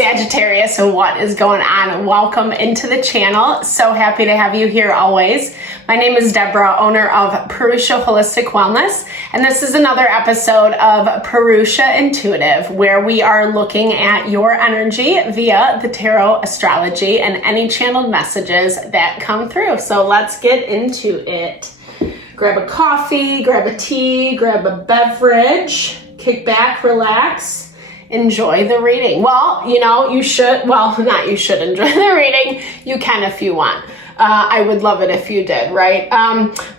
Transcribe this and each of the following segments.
Sagittarius, what is going on? Welcome into the channel. So happy to have you here always. My name is Deborah, owner of Purusha Holistic Wellness, and this is another episode of Purusha Intuitive, where we are looking at your energy via the tarot, astrology, and any channeled messages that come through. So let's get into it. Grab a coffee, grab a tea, grab a beverage, kick back, relax. Enjoy the reading. Well, you should, not you should enjoy the reading. You can if you want. I would love it if you did, right?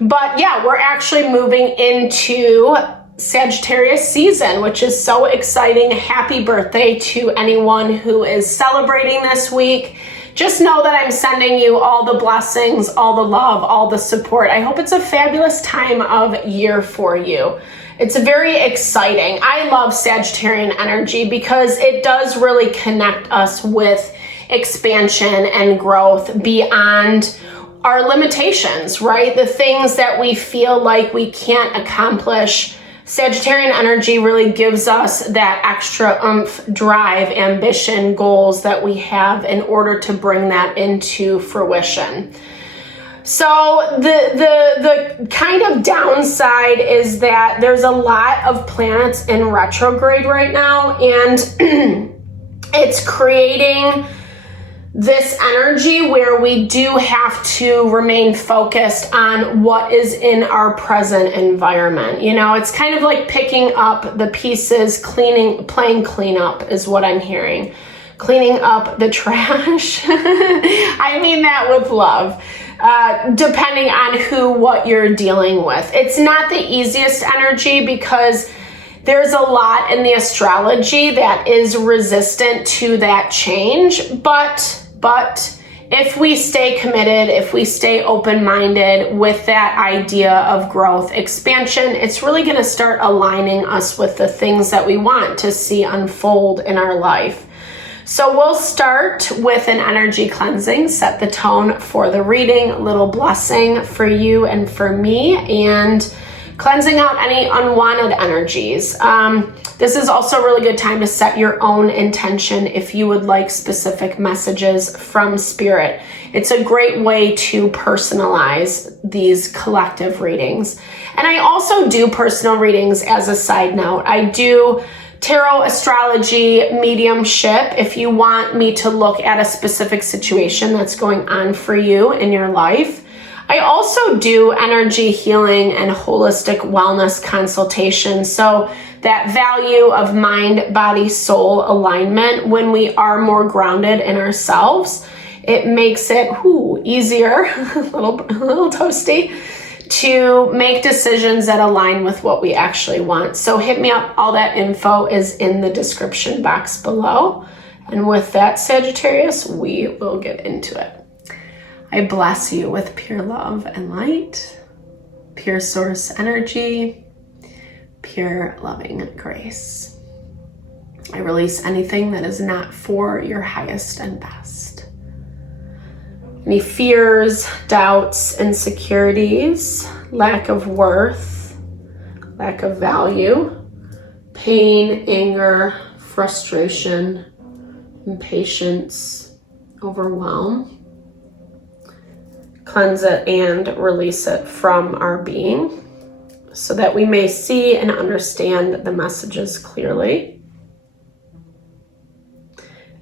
But yeah, we're actually moving into Sagittarius season, which is so exciting. Happy birthday to anyone who is celebrating this week. Just know that I'm sending you all the blessings, all the love, all the support. I hope it's a fabulous time of year for you. It's very exciting. I love Sagittarian energy because it does really connect us with expansion and growth beyond our limitations, right? The things that we feel like we can't accomplish. Sagittarian energy really gives us that extra oomph, drive, ambition, goals that we have in order to bring that into fruition. So the kind of downside is that there's a lot of planets in retrograde right now, and it's creating this energy where we do have to remain focused on what is in our present environment. It's kind of like picking up the pieces, playing cleanup is what I'm hearing. Cleaning up the trash. I mean that with love. Depending on what you're dealing with. It's not the easiest energy because there's a lot in the astrology that is resistant to that change, but if we stay committed, if we stay open-minded with that idea of growth, expansion, it's really going to start aligning us with the things that we want to see unfold in our life. So we'll start with an energy cleansing, set the tone for the reading, a little blessing for you and for me, and cleansing out any unwanted energies. This is also a really good time to set your own intention if you would like specific messages from Spirit. It's a great way to personalize these collective readings. And I also do personal readings as a side note. I do tarot, astrology, mediumship, if you want me to look at a specific situation that's going on for you in your life. I also do energy healing and holistic wellness consultations. So that value of mind, body, soul alignment, when we are more grounded in ourselves, it makes it easier, a little toasty, to make decisions that align with what we actually want. So hit me up. All that info is in the description box below. And with that, Sagittarius, we will get into it. I bless you with pure love and light, pure source energy, pure loving grace. I release anything that is not for your highest and best. Any fears, doubts, insecurities, lack of worth, lack of value, pain, anger, frustration, impatience, overwhelm. Cleanse it and release it from our being so that we may see and understand the messages clearly,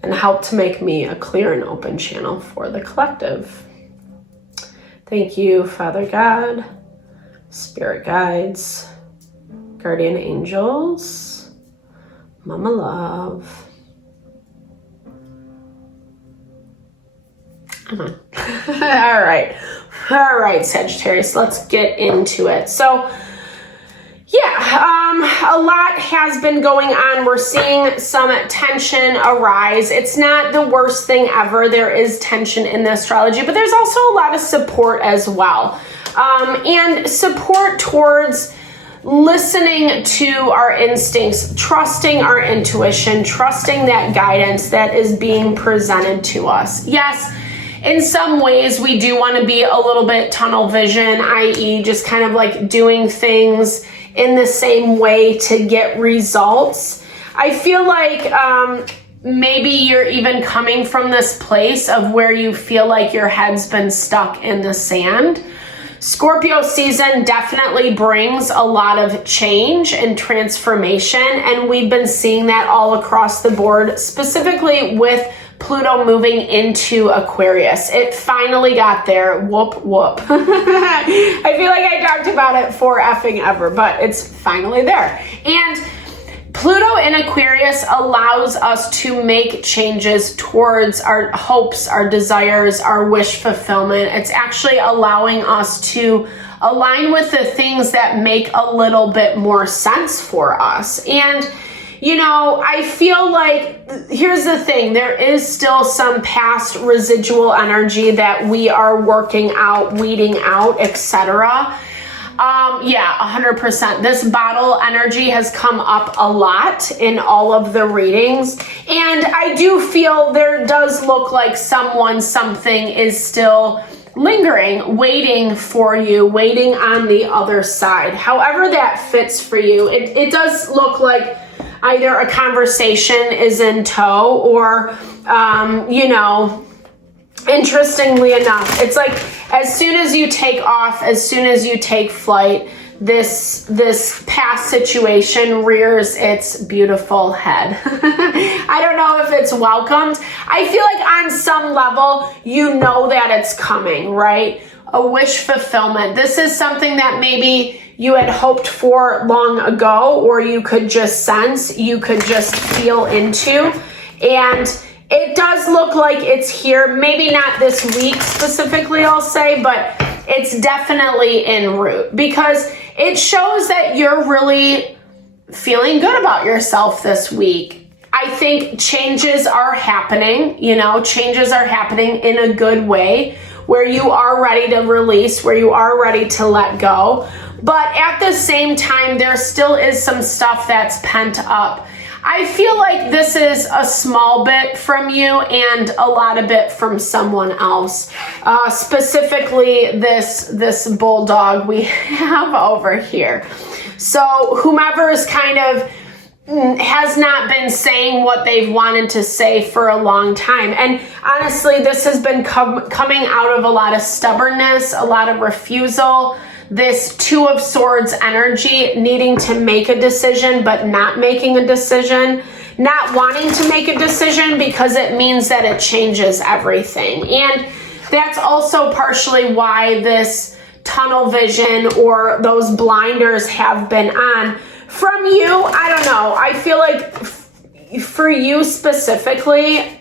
and help to make me a clear and open channel for the collective. Thank you, Father God, Spirit guides, guardian angels, Mama Love. Come on. All right, Sagittarius, let's get into it. So, a lot has been going on. We're seeing some tension arise. It's not the worst thing ever. There is tension in the astrology, but there's also a lot of support as well. And support towards listening to our instincts, trusting our intuition, trusting that guidance that is being presented to us. Yes, in some ways we do want to be a little bit tunnel vision, i.e. just kind of like doing things in the same way to get results. I feel like maybe you're even coming from this place of where you feel like your head's been stuck in the sand. Scorpio season definitely brings a lot of change and transformation, and we've been seeing that all across the board, specifically with Pluto moving into Aquarius. It finally got there. Whoop, whoop. I feel like I talked about it for effing ever, but it's finally there. And Pluto in Aquarius allows us to make changes towards our hopes, our desires, our wish fulfillment. It's actually allowing us to align with the things that make a little bit more sense for us. And, you know, I feel like, here's the thing, there is still some past residual energy that we are working out, weeding out, etc. Yeah, 100%. This bottle energy has come up a lot in all of the readings. And I do feel there does look like something is still lingering, waiting for you, waiting on the other side. However that fits for you. It does look like either a conversation is in tow or, you know, interestingly enough, it's like as soon as you take off, as soon as you take flight, this past situation rears its beautiful head. I don't know if it's welcomed. I feel like on some level, you know that it's coming, right? A wish fulfillment. This is something that maybe you had hoped for long ago, or you could just sense, you could just feel into. And it does look like it's here. Maybe not this week specifically, I'll say, but it's definitely en route because it shows that you're really feeling good about yourself this week. I think changes are happening, you know, changes are happening in a good way where you are ready to release, where you are ready to let go. But at the same time, there still is some stuff that's pent up. I feel like this is a small bit from you and a lot of it from someone else. Specifically, this bulldog we have over here. So whomever is kind of has not been saying what they've wanted to say for a long time. And honestly, this has been coming out of a lot of stubbornness, a lot of refusal, this Two of Swords energy, needing to make a decision but not making a decision, not wanting to make a decision because it means that it changes everything. And that's also partially why this tunnel vision or those blinders have been on. From you, I don't know, I feel like for you specifically,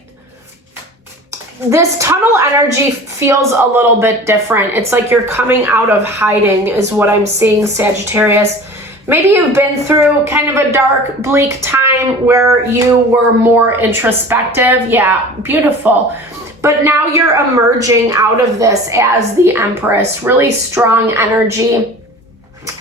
this tunnel energy feels a little bit different. It's like you're coming out of hiding is what I'm seeing, Sagittarius. Maybe you've been through kind of a dark, bleak time where you were more introspective. Yeah, beautiful. But now you're emerging out of this as the Empress, really strong energy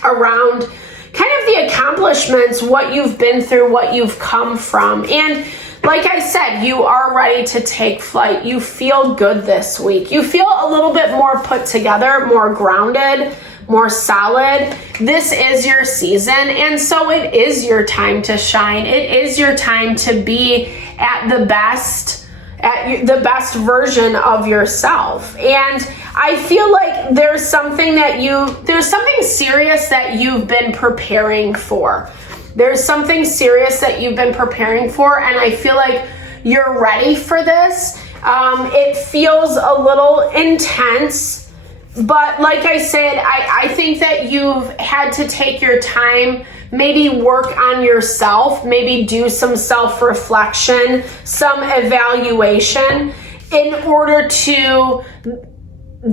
around kind of the accomplishments, what you've been through, what you've come from. And like I said, you are ready to take flight. You feel good this week. You feel a little bit more put together, more grounded, more solid. This is your season, and so it is your time to shine. It is your time to be at the best version of yourself. And I feel like there's something serious that you've been preparing for. There's something serious that you've been preparing for, and I feel like you're ready for this. It feels a little intense, but like I said, I think that you've had to take your time, maybe work on yourself, maybe do some self-reflection, some evaluation in order to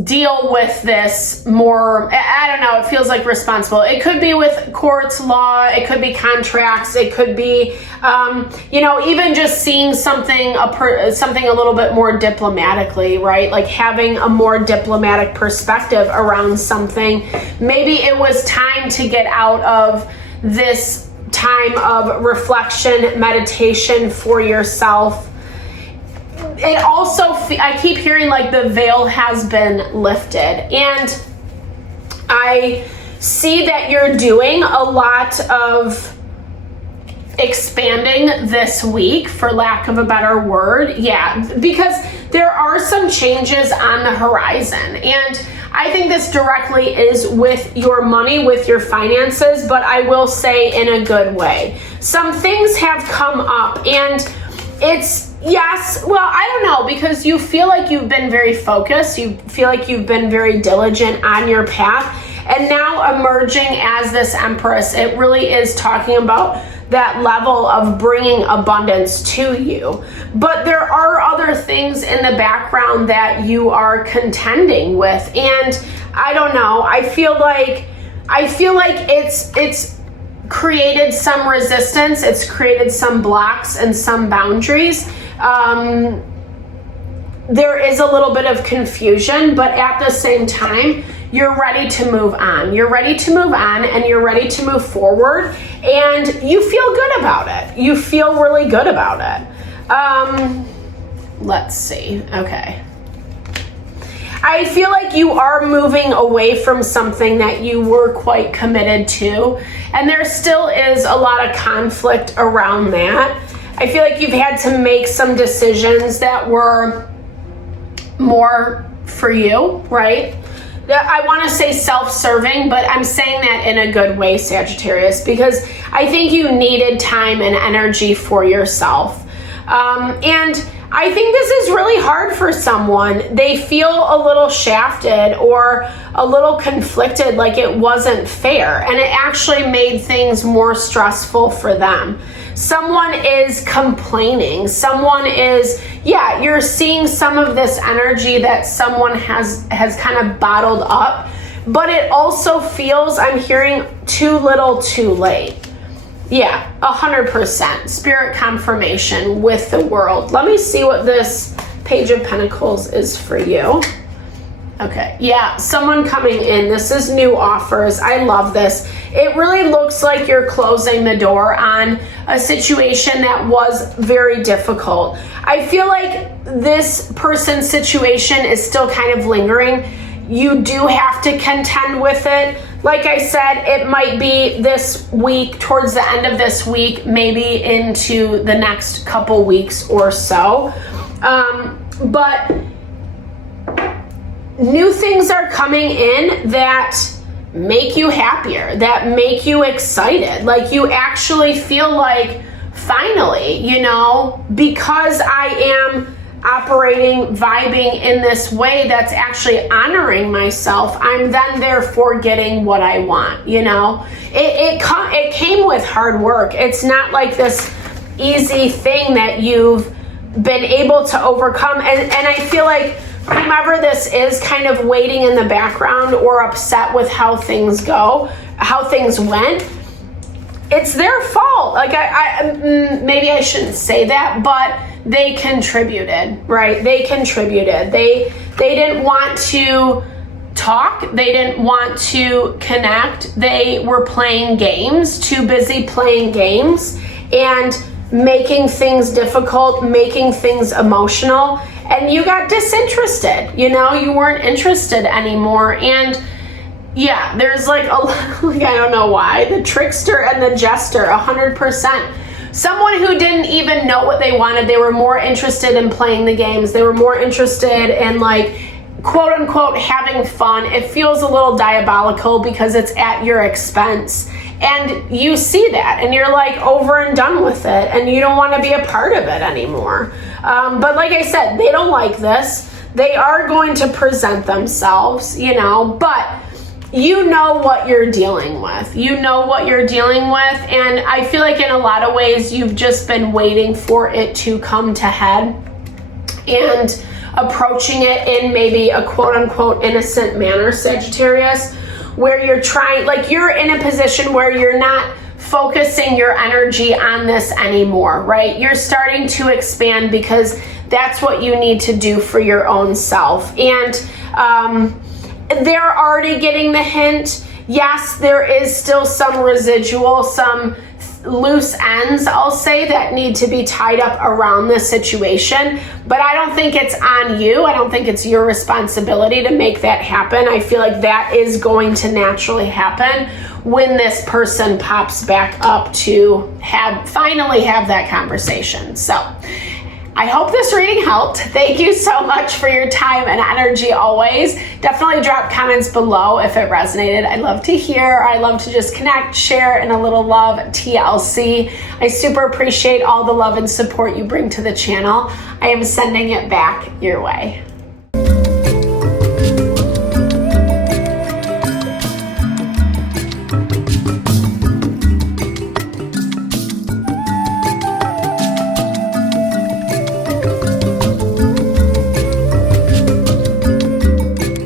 deal with this more. I don't know, it feels like responsible. It could be with courts, law, it could be contracts, it could be, even just seeing something a little bit more diplomatically, right? Like having a more diplomatic perspective around something. Maybe it was time to get out of this time of reflection, meditation for yourself. It also, I keep hearing like the veil has been lifted, and I see that you're doing a lot of expanding this week, for lack of a better word. Yeah, because there are some changes on the horizon, and I think this directly is with your money, with your finances, but I will say in a good way. Some things have come up, and it's, yes, well, I don't know, because you feel like you've been very focused, you feel like you've been very diligent on your path, and now emerging as this Empress, it really is talking about that level of bringing abundance to you. But there are other things in the background that you are contending with, and I don't know, I feel like it's created some resistance, it's created some blocks and some boundaries. There is a little bit of confusion, but at the same time, you're ready to move on. You're ready to move on, and you're ready to move forward, and you feel good about it. You feel really good about it. Let's see. Okay. I feel like you are moving away from something that you were quite committed to, and there still is a lot of conflict around that. I feel like you've had to make some decisions that were more for you, right? I want to say self-serving, but I'm saying that in a good way, Sagittarius, because I think you needed time and energy for yourself. And I think this is really hard for someone. They feel a little shafted or a little conflicted, like it wasn't fair, and it actually made things more stressful for them. Someone is complaining. Someone is, yeah, you're seeing some of this energy that someone has kind of bottled up, but it also feels, I'm hearing, too little too late. Yeah, 100%. Spirit confirmation with the World. Let me see what this Page of Pentacles is for you. Okay, yeah, someone coming in. This is new offers. I love this. It really looks like you're closing the door on a situation that was very difficult. I feel like this person's situation is still kind of lingering. You do have to contend with it. Like I said, it might be this week, towards the end of this week, maybe into the next couple weeks or so. But new things are coming in that make you happier, that make you excited. Like you actually feel like, finally, you know, because I am operating, vibing in this way that's actually honoring myself, I'm then therefore getting what I want, you know? It came with hard work. It's not like this easy thing that you've been able to overcome. And I feel like whomever this is kind of waiting in the background or upset with how things go, how things went, it's their fault. Like maybe I shouldn't say that, but they contributed, right? They contributed. They didn't want to talk. They didn't want to connect. They were playing games, too busy playing games and making things difficult, making things emotional. And you got disinterested, you know, you weren't interested anymore. And yeah, there's like I don't know why, the trickster and the jester, 100%. Someone who didn't even know what they wanted. They were more interested in playing the games. They were more interested in, like, quote unquote, having fun. It feels a little diabolical because it's at your expense. And you see that and you're like over and done with it and you don't want to be a part of it anymore. But like I said, they don't like this. They are going to present themselves, you know, but you know what you're dealing with. You know what you're dealing with. And I feel like in a lot of ways, you've just been waiting for it to come to head and approaching it in maybe a quote unquote innocent manner, Sagittarius, where you're trying, like you're in a position where you're not focusing your energy on this anymore, right? You're starting to expand because that's what you need to do for your own self. And they're already getting the hint. Yes, there is still some residual, some loose ends, I'll say, that need to be tied up around this situation. But I don't think it's on you. I don't think it's your responsibility to make that happen. I feel like that is going to naturally happen when this person pops back up to finally have that conversation. So I hope this reading helped. Thank you so much for your time and energy always. Definitely drop comments below if it resonated. I'd love to hear. I love to just connect, share, and a little love TLC. I super appreciate all the love and support you bring to the channel. I am sending it back your way.